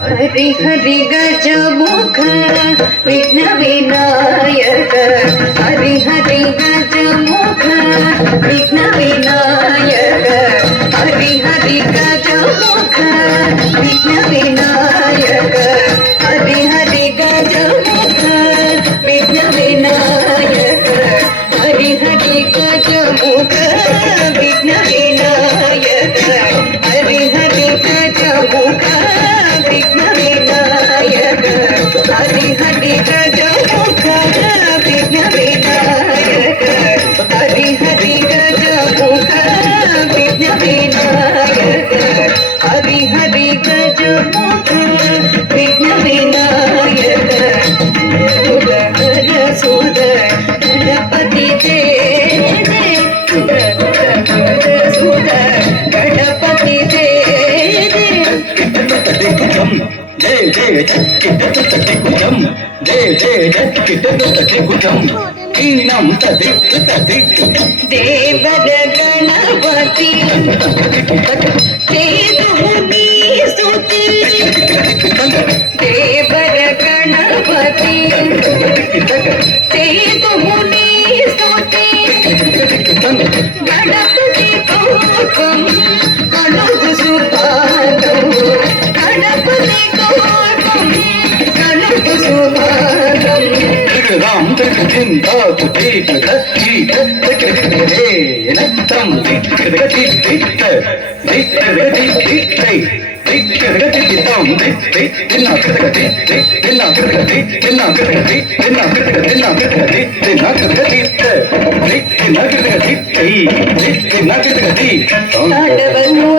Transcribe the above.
हरि हरि गजमुख विघ्न विनायक हरि हरि गजमुख विघ्न विनायक हरि हरि गजमुख विघ्न विनायक हरि हरि गजमुख विघ्न विनायक हरि हरि गजमुख विघ्न विनायक हरि हरि गजमुख विघ्न विनायक हरि हरि गजमुख विघ्न विनायक हरि हरि गजमुख विघ्न विनायक हरि हरि गजमुख विघ्न विनायक सुर गणपति दे सुर गणपति दे जय जय कुजम जय जय कुजम कीनम देवर गणपति तेतुनी स्तुति देवर गणपति तेतुनी स्तुति गणपति कोकम कलुग सुभागम गणपति कोकम कलुग सुभागम राम चिंता कुटे कथी रे नतम गति तांडवनु